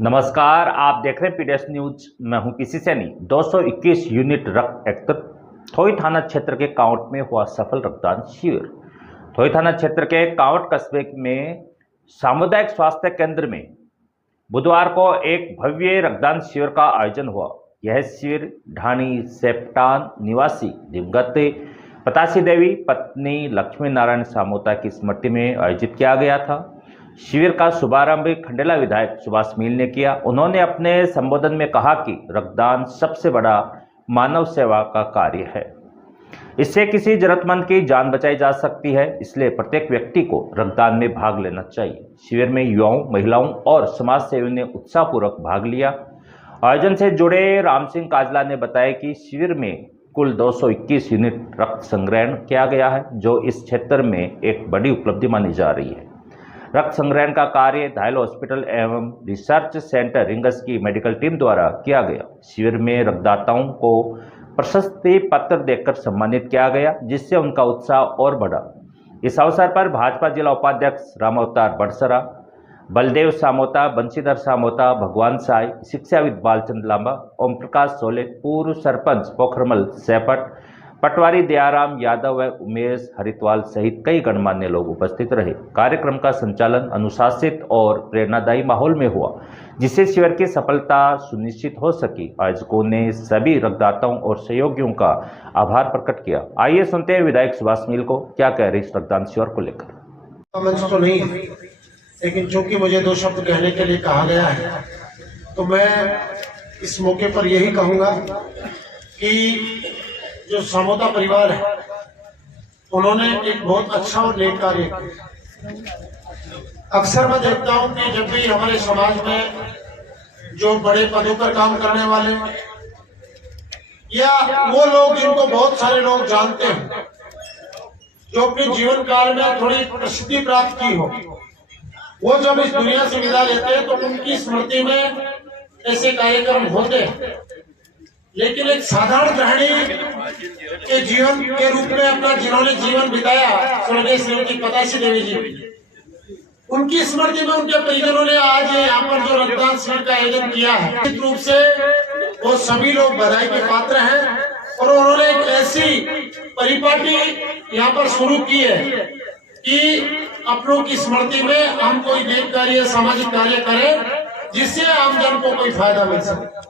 नमस्कार, आप देख रहे हैं पीडीएस न्यूज। मैं हूं किसी सैनी। 221 यूनिट रक्त एकत्र। थोई थाना क्षेत्र के कावट में हुआ सफल रक्तदान शिविर। थोई थाना क्षेत्र के कावट कस्बे में सामुदायिक स्वास्थ्य केंद्र में बुधवार को एक भव्य रक्तदान शिविर का आयोजन हुआ। यह शिविर ढाणी सेप्टान निवासी दिवंगत पतासी देवी पत्नी लक्ष्मी नारायण सामोता की स्मृति में आयोजित किया गया था। शिविर का शुभारंभ खंडेला विधायक सुभाष मील ने किया। उन्होंने अपने संबोधन में कहा कि रक्तदान सबसे बड़ा मानव सेवा का कार्य है। इससे किसी जरूरतमंद की जान बचाई जा सकती है, इसलिए प्रत्येक व्यक्ति को रक्तदान में भाग लेना चाहिए। शिविर में युवाओं, महिलाओं और समाज सेवियों ने उत्साहपूर्वक भाग लिया। आयोजन से जुड़े राम सिंह काजला ने बताया कि शिविर में कुल 221 यूनिट रक्त संग्रहण किया गया है, जो इस क्षेत्र में एक बड़ी उपलब्धि मानी जा रही है। रक्त संग्रहण का कार्य धायल हॉस्पिटल एवं रिसर्च सेंटर रिंगस की मेडिकल टीम द्वारा किया गया। शिविर में रक्तदाताओं को प्रशस्ति पत्र देकर सम्मानित किया गया, जिससे उनका उत्साह और बढ़ा। इस अवसर पर भाजपा जिला उपाध्यक्ष राम अवतार बड़सरा, बलदेव सामोता, बंशीधर सामोता, भगवान साई, शिक्षाविद बालचंद लांबा, ओम प्रकाश सोले, पूर्व सरपंच पोखरमल सेपट, पटवारी दयाराम यादव व उमेश हरिद्वाल सहित कई गणमान्य लोग उपस्थित रहे। कार्यक्रम का संचालन अनुशासित और प्रेरणादायी माहौल में हुआ, जिससे शिविर की सफलता सुनिश्चित हो सकी। आयोजकों ने सभी रक्तदाताओं और सहयोगियों का आभार प्रकट किया। आइए सुनते हैं विधायक सुभाष मील को क्या कह रहे इस रक्तदान शिविर को लेकर। मंच तो नहीं, लेकिन चूंकि मुझे दो शब्द कहने के लिए कहा गया है, तो मैं इस मौके पर यही कहूंगा कि जो सामोता परिवार है, उन्होंने एक बहुत अच्छा और नेक कार्य किया। अक्सर मैं देखता हूं कि जब भी हमारे समाज में जो बड़े पदों पर काम करने वाले या वो लोग जिनको बहुत सारे लोग जानते हैं, जो अपने जीवन काल में थोड़ी प्रसिद्धि प्राप्त की हो, वो जब इस दुनिया से विदा लेते हैं तो उनकी स्मृति में ऐसे कार्यक्रम होते हैं। लेकिन एक साधारण गृहिणी के जीवन के रूप में अपना जिन्होंने जीवन बिताया, स्वर्गीय श्रीमती पतासी देवी जी, उनकी स्मृति में उनके परिजनों ने आज यहाँ पर जो रक्तदान शिविर का आयोजन किया है, निश्चित रूप से वो सभी लोग बधाई के पात्र हैं। और उन्होंने एक ऐसी परिपाटी यहाँ पर शुरू की है कि अपनों की स्मृति में हम कोई नेक कार्य, सामाजिक कार्य करें, जिससे आमजन को कोई फायदा मिल सके।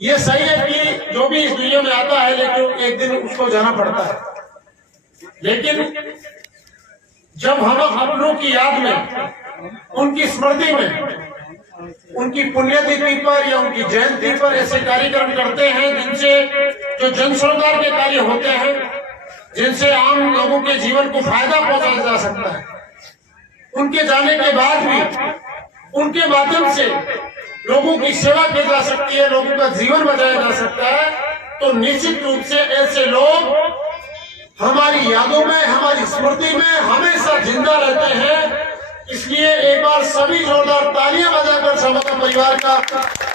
ये सही है कि जो भी इस दुनिया में आता है, लेकिन एक दिन उसको जाना पड़ता है। लेकिन जब हम अपनों की याद में, उनकी स्मृति में, उनकी पुण्यतिथि पर या उनकी जयंती पर ऐसे कार्यक्रम करते हैं जिनसे जो जन सरोकार के कार्य होते हैं, जिनसे आम लोगों के जीवन को फायदा पहुंचाया जा सकता है, उनके जाने के बाद भी उनके माध्यम से लोगों की सेवा की जा सकती है, लोगों का जीवन बचाया जा सकता है, तो निश्चित रूप से ऐसे लोग हमारी यादों में, हमारी स्मृति में हमेशा जिंदा रहते हैं। इसलिए एक बार सभी जोरदार तालियां बजाकर सामोता परिवार का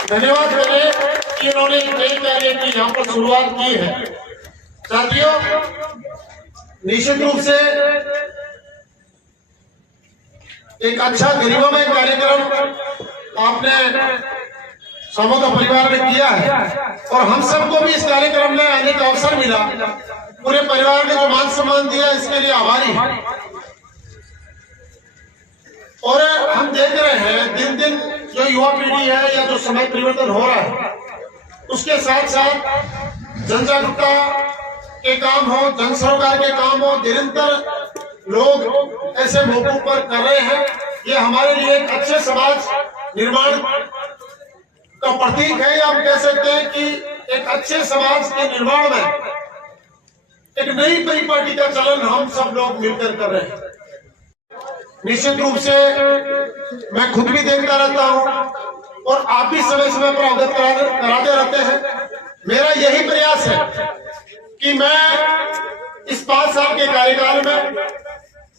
धन्यवाद करें कि इन्होंने नए कार्य की यहाँ पर शुरुआत की है। साथियों, निश्चित रूप से एक अच्छा गरिमामय कार्यक्रम आपने सामोता परिवार ने किया है, और हम सबको भी इस कार्यक्रम में आने का अवसर मिला। पूरे परिवार ने जो मान सम्मान दिया, इसके लिए आभारी है। और हम देख रहे हैं दिन दिन जो युवा पीढ़ी है या जो समय परिवर्तन हो रहा है, उसके साथ साथ जन जागरूकता के काम हो, जन सरोकार के काम हो, निरंतर लोग ऐसे मौकों पर कर रहे हैं। ये हमारे लिए एक अच्छे समाज निर्माण का प्रतीक है, या हम कह सकते हैं कि एक अच्छे समाज के निर्माण में एक नई परिपाटी का चलन हम सब लोग मिलकर कर रहे हैं। निश्चित रूप से मैं खुद भी देखता रहता हूं और आप भी समय समय पर अवगत कराते रहते हैं। मेरा यही प्रयास है कि मैं इस 5 साल के कार्यकाल में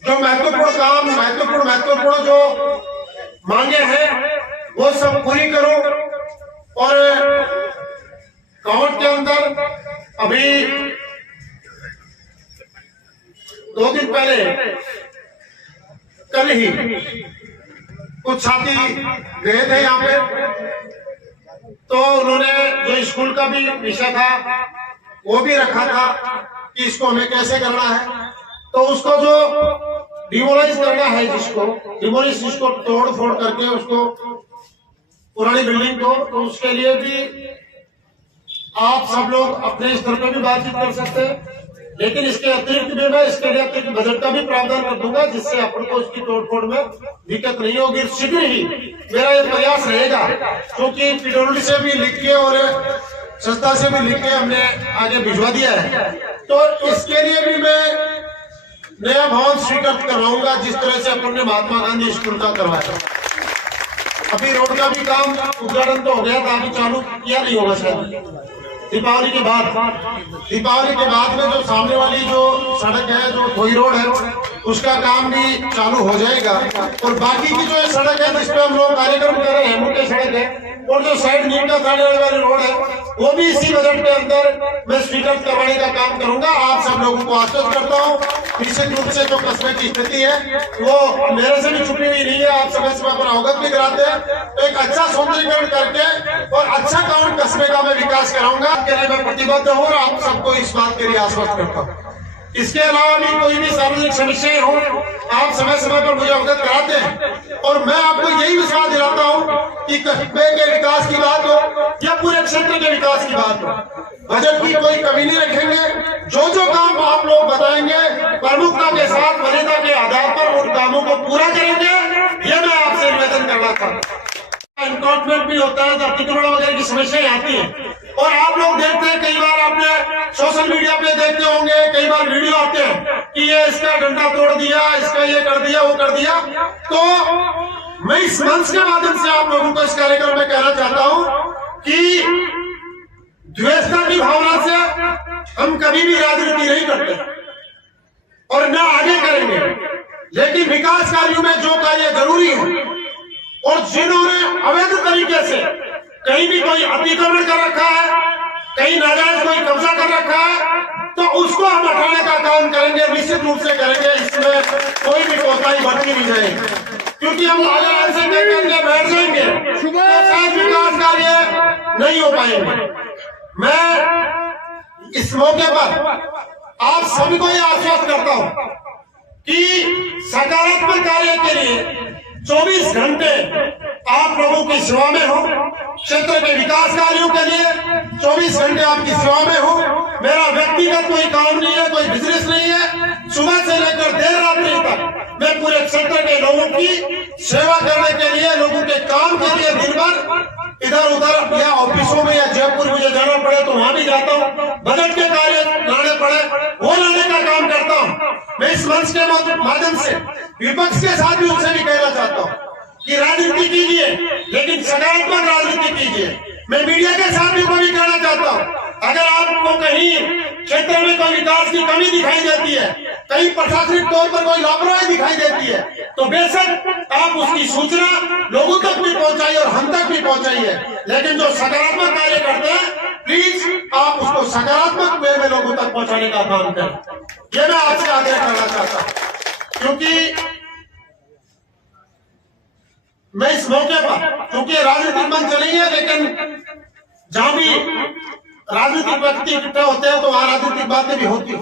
जो महत्वपूर्ण काम, महत्वपूर्ण जो मांगे हैं, वो सब पूरी करूं। और कावट के अंदर अभी 2 दिन पहले, कल ही कुछ साथी गए थे यहाँ पे, तो उन्होंने जो स्कूल का भी विषय था वो भी रखा था कि इसको हमें कैसे करना है। तो उसको जो डिमोलाइज करना है, जिसको तोड़ फोड़ करके उसको पुरानी बिल्डिंग को, तो उसके लिए भी आप सब लोग अपने स्तर पर भी बातचीत कर सकते हैं। लेकिन इसके अतिरिक्त भी मैं इसके लिए अतिरिक्त बजट का भी प्रावधान कर दूंगा, जिससे अपन को उसकी तोड़फोड़ में दिक्कत नहीं होगी। शीघ्र ही मेरा ये प्रयास रहेगा, क्योंकि पीडब्ल्यूडी से भी लिख के और संस्था से भी लिख के हमने आगे भिजवा दिया है। तो इसके लिए भी मैं नया भवन स्वीकृत करवाऊंगा, जिस तरह से अपन ने महात्मा गांधी स्कूल का करवाया। अभी रोड का भी काम उद्घाटन तो हो गया था, अभी चालू किया नहीं होगा शायद दीपावली के बाद में जो सामने वाली जो सड़क है, जो खोई रोड है, उसका काम भी चालू हो जाएगा। और बाकी की जो सड़क है जिसपे हम लोग कार्यक्रम कर रहे हैं, मोटे सड़क है, और जो साइड नीम का थाने वाली रोड है, वो भी इसी बजट के अंदर मैं स्वीकृत करवाने का काम करूंगा। आप सब लोगों को आश्वस्त करता हूँ, निश्चित रूप से जो कस्बे की स्थिति है वो मेरे से भी छुपी हुई नहीं है, आप समय समय पर अवगत भी कराते हैं। तो एक अच्छा सौंदर्यीकरण करके और अच्छा काउंट कस्बे का मैं विकास कराऊंगा, के लिए मैं प्रतिबद्ध हूँ और आप सबको इस बात के लिए आश्वस्त करता हूँ। इसके अलावा भी कोई भी सार्वजनिक समस्याएं हो, आप समय समय पर मुझे अवगत कराते हैं, और मैं आपको यही विश्वास दिलाता हूँ कि कस्बे के विकास की बात हो या पूरे क्षेत्र के विकास की बात हो, बजट की कोई कमी नहीं रखेंगे। जो काम आप लोग बताएंगे, प्रमुखता के साथ वरीयता के आधार पर उन कामों को पूरा करेंगे, ये मैं आपसे निवेदन करना चाहता हूँ। एनक्रोचमेंट भी होता है, अतिक्रमण वगैरह की समस्याएं आती है, और आप लोग देखते हैं, कई बार आपने सोशल मीडिया पे देखते होंगे, कई बार वीडियो आते हैं कि ये इसका डंडा तोड़ दिया, इसका ये कर दिया, वो कर दिया। तो मैं इस मंच के माध्यम से आप लोगों को इस कार्यक्रम में कहना चाहता हूं कि द्वेषता की भावना से हम कभी भी राजनीति नहीं करते और न आगे करेंगे, लेकिन विकास कार्यों में जो कार्य जरूरी है और जिन्होंने अवैध तरीके से कहीं भी कोई अतिक्रमण कर रखा है, कहीं नाजायज कोई कब्जा कर रखा है, तो उसको हम हटाने का काम करेंगे, निश्चित रूप से करेंगे। इसमें कोई भी कोताही बरती नहीं जाएगी, क्योंकि हम अगर ऐसे करके बैठ जाएंगे तो शायद विकास कार्य नहीं हो पाएंगे। मैं इस मौके पर आप सभी को यह आश्वस्त करता हूं कि सकारात्मक कार्य के लिए 24 घंटे आप लोगों की सेवा में हो, क्षेत्र के विकास कार्यों के लिए 24 घंटे आपकी सेवा में हो। मेरा व्यक्तिगत कोई काम नहीं है, कोई बिजनेस नहीं है। सुबह से लेकर देर रात्रि तक मैं पूरे क्षेत्र के लोगों की सेवा करने के लिए, लोगों के काम के लिए दिन भर इधर उधर या ऑफिसों में या जयपुर मुझे जाना पड़े तो वहां भी जाता हूँ, बजट के कार्य लाने पड़े वो लाने का काम करता हूँ। मैं इस मंच के माध्यम से विपक्ष के साथ भी उनसे भी कहना चाहता हूँ कि राजनीति कीजिए, लेकिन सकारात्मक राजनीति कीजिए। मैं मीडिया के साथ भी को भी कहना चाहता हूँ, अगर आपको कहीं क्षेत्र में कोई विकास की कमी दिखाई देती है, कहीं प्रशासनिक तौर पर कोई लापरवाही दिखाई देती है, तो बेशक आप उसकी सूचना लोगों तक भी पहुंचाइए और हम तक भी पहुंचाइए। लेकिन जो सकारात्मक कार्य करते हैं, प्लीज आप उसको सकारात्मक वे में लोगों तक पहुंचाने का काम करें, ये मैं आपसे आग्रह करना चाहता हूं। क्योंकि मैं इस मौके पर, क्योंकि राजनीतिक मंच नहीं है, लेकिन जहां भी राजनीतिक व्यक्ति इकट्ठे होते हैं तो वहां राजनीतिक बातें भी होती है।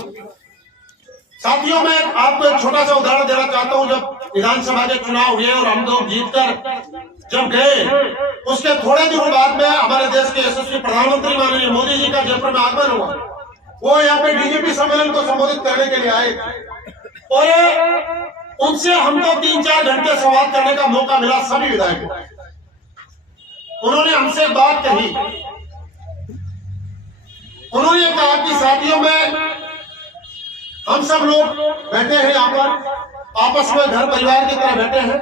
साथियों, मैं आपको एक छोटा सा उदाहरण देना चाहता हूं। जब विधानसभा के चुनाव हुए और हम लोग जीतकर जब गए, उसके थोड़े दिनों बाद में हमारे देश के यशस्वी प्रधानमंत्री माननीय मोदी जी का जयपुर में आगमन हुआ। वो यहाँ पे डीजीपी सम्मेलन को संबोधित करने के लिए आए और उनसे हमको 3-4 घंटे संवाद करने का मौका मिला, सभी विधायकों। उन्होंने हमसे बात कही, उन्होंने कहा कि साथियों में हम सब लोग बैठे हैं यहाँ पर, आपस में घर परिवार की तरह बैठे हैं।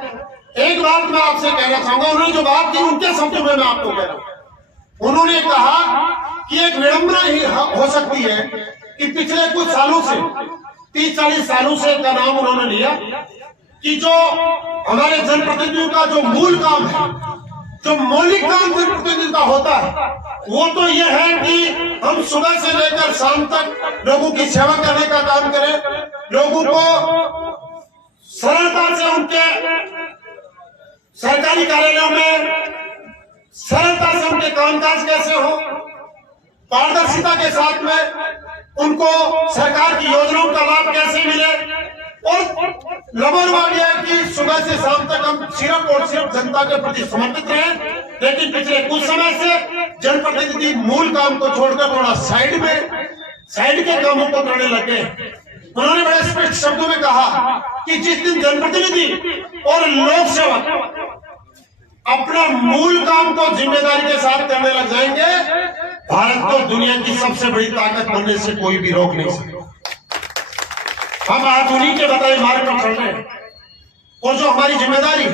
एक बात मैं आपसे कहना चाहूंगा, उन्होंने जो बात की उनके शब्दों में मैं आपको कह रहा हूं। उन्होंने कहा कि एक विडंबना ही हो सकती है कि पिछले कुछ सालों से 30-40 सालों से का नाम उन्होंने लिया कि जो हमारे जनप्रतिनिधियों का जो मूल काम है, जो मौलिक काम जनप्रतिनिधि का होता है, वो तो यह है कि हम सुबह से लेकर शाम तक लोगों की सेवा करने का काम करें, लोगों को सरलता से उनके सरकारी कार्यालयों में सरलता से उनके कामकाज कैसे हो, पारदर्शिता के साथ में उनको सरकार की योजनाओं का लाभ कैसे मिले। और नंबर वन यह है कि सुबह से शाम तक हम सिर्फ और सिर्फ जनता के प्रति समर्पित रहे। लेकिन पिछले कुछ समय से जनप्रतिनिधि मूल काम को छोड़कर थोड़ा साइड के कामों को करने लगे। उन्होंने बड़े स्पष्ट शब्दों में कहा कि जिस दिन जनप्रतिनिधि और लोक सेवक अपना मूल काम को जिम्मेदारी के साथ करने लग जाएंगे, भारत को दुनिया की सबसे बड़ी ताकत बनने से कोई भी रोक नहीं सकता। हम आज उन्हीं के बताए मार्ग पर चल रहे हैं और जो हमारी जिम्मेदारी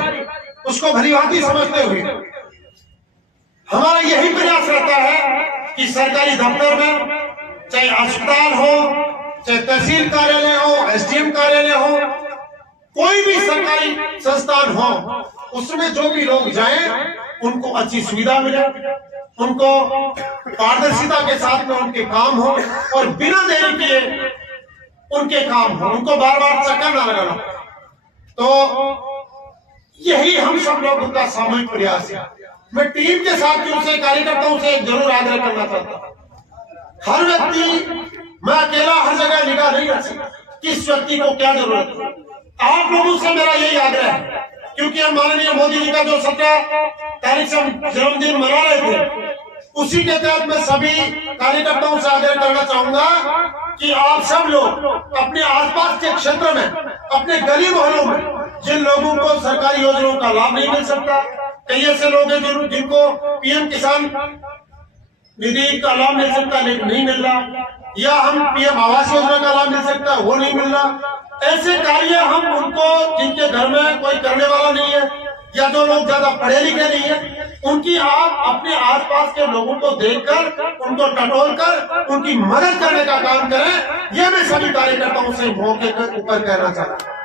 उसको भली भांति समझते हुए हमारा यही प्रयास रहता है कि सरकारी दफ्तर में, चाहे अस्पताल हो, चाहे तहसील कार्यालय हो, एसडीएम कार्यालय हो, कोई भी सरकारी संस्थान हो, उसमें जो भी लोग जाएं उनको अच्छी सुविधा मिले, उनको पारदर्शिता के साथ में उनके काम हो और बिना देरी किए उनके काम हो, उनको बार बार चक्कर ना लगाना। तो यही हम सब लोगों का सामूहिक प्रयास है। मैं टीम के साथियों से, कार्यकर्ताओं से जरूर आग्रह करना चाहता हूं, हर व्यक्ति, मैं अकेला हर जगह निगाह नहीं रख सकता किस व्यक्ति को क्या जरूरत है। आप लोगों से मेरा यही आग्रह है, क्योंकि हम माननीय मोदी जी का जो 17 तारीख से जन्मदिन मना रहे थे, उसी के तहत मैं सभी कार्यकर्ताओं से आग्रह करना चाहूंगा कि आप सब लोग अपने आसपास के क्षेत्र में, अपने गली मोहल्लों में जिन लोगों को सरकारी योजनाओं का लाभ नहीं मिल सकता, कई ऐसे लोग हैं जिनको पीएम किसान निधि का लाभ मिल सकता लेकिन नहीं मिल रहा, या हम पीएम आवास योजना का लाभ मिल सकता वो नहीं मिल रहा, ऐसे कार्य हम उनको, जिनके घर में कोई करने वाला नहीं है या जो लोग ज्यादा पढ़े लिखे नहीं है, उनकी आप अपने आसपास के लोगों को देखकर, उनको टटोलकर उनकी मदद करने का काम करें। ये मैं सभी कार्यकर्ताओं से मौके पर ऊपर कहना चाहता हूं।